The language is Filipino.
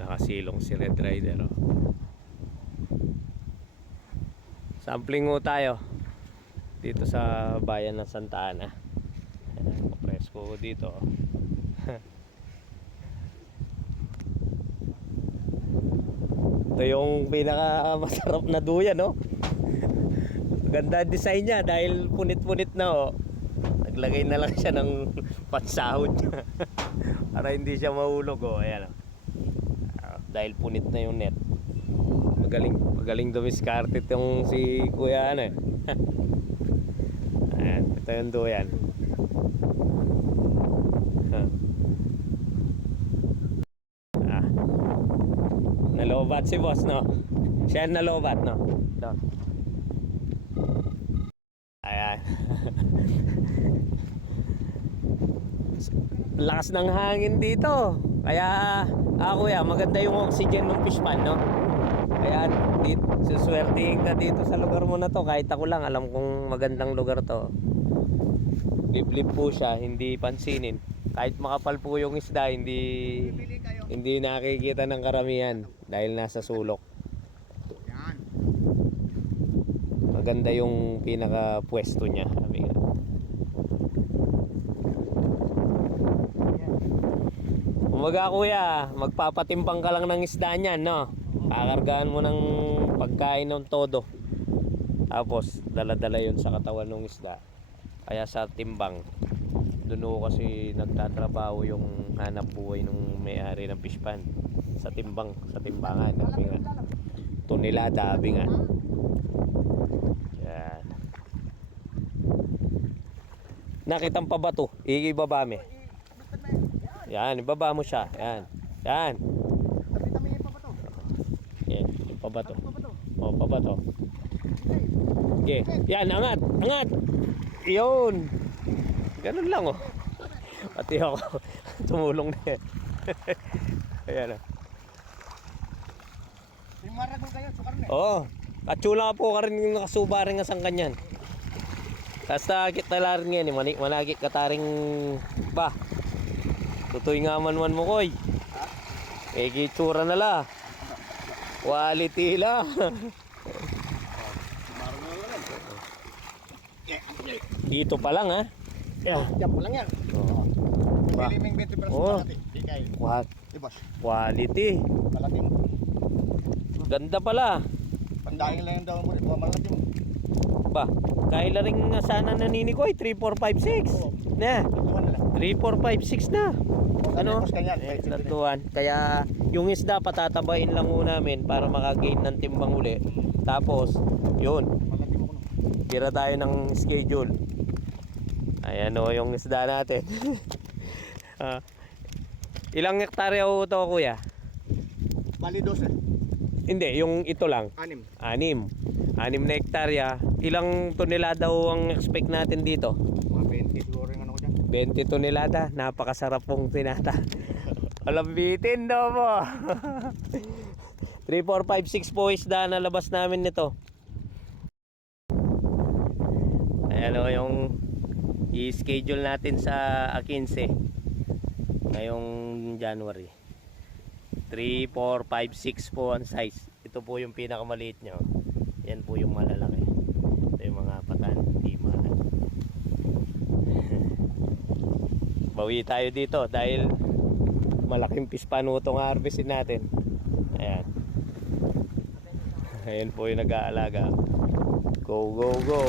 Nakasilong si Red Rider. Sampling mo tayo dito sa bayan ng Santa Ana. Presko dito. Ito yung pinaka masarap na duyan, no? Ganda design niya dahil punit-punit na, oh. Naglagay na lang siya ng pansahod niya para hindi siya mahulog, oh. Ayan, oh. Dahil punit na yung net. Magaling dumiskarte itong si Kuya ano, eh. Ayan, ito yung duyan. Nalobat si boss, no? Siya nalobat, no? Ito. Ayan. Lakas ng hangin dito. Kaya kuya, maganda yung oxygen ng fish pan, no? Kaya suswertihin ka dito sa lugar mo na to. Kahit ako lang alam kong magandang lugar to. Liblib po siya, hindi pansinin. Kahit makapal po yung isda, hindi nakikita ng karamihan dahil nasa sulok. Maganda yung pinaka pwesto niya. Kumbaga kuya, magpapatimbang ka lang ng isda niyan, no? Kakargaan mo ng pagkain ng todo. Tapos dala-dala yun sa katawan ng isda. Kaya sa timbang, doon kasi nagtatrabaho yung hanap buhay ng may-ari ng fish pan. Sa timbangan. Tonelada, abi nga. Yan. Nakitang pa ba to? Ibaba mo. Yan, ibaba mo siya. Yan. Okay, pa ba to? Oh, pa ba to? Okay. Yan, angat. Iyon. Ganun lang, oh. Pati ako tumulong na yan. Ayan, oh. Maragol kayo, sukar na. Oo. Katsula po ka rin yung nakasuba rin nga sang kanyan. Basta kita larin nga ni managi kataring ba. Tutoy nga man mo koy. Gitsura na la. Quality la. Dito pa lang, ha. Diyan pa lang yan. Ba. Magliliming 20% Oh. malati. Di kayo. Ibas. Quality. Malati mo. Ganda pala. Pandaing lang yung daw mo. Malati mo. Ba, kaya rin nga sana nanini ko ay 3, 4, 5, 6. Na. 3, 4, 5, 6 na. Ano? Tatuan. Kaya yung isda patatabain lang muna namin para makagain ng timbang uli. Tapos, yun. Malati mo ko. Tira tayo ng schedule. Ayan o yung isda natin. Ilang hektarya o ito, kuya? Bali 12. Hindi, yung ito lang. 6. 6 na hektarya. Ilang tonelada ho ang expect natin dito? Mga 20 siguro yung ano ko dyan. 20 tonelada. Napakasarap pong tinata. Alambitin daw po. 3, 4, 5, 6 po isda na labas namin nito. Ayan o yung i-schedule natin sa 15 ngayong January. 3, 4, 5, 6 po ang size. Ito po yung pinakamaliit nyo. Yan po yung malalaki. Ito yung mga patan. Hindi mahal. Bawi tayo dito dahil malaking pispano itong harvestin natin. Ayan. Ayan po yung nag-aalaga. Go, go, go.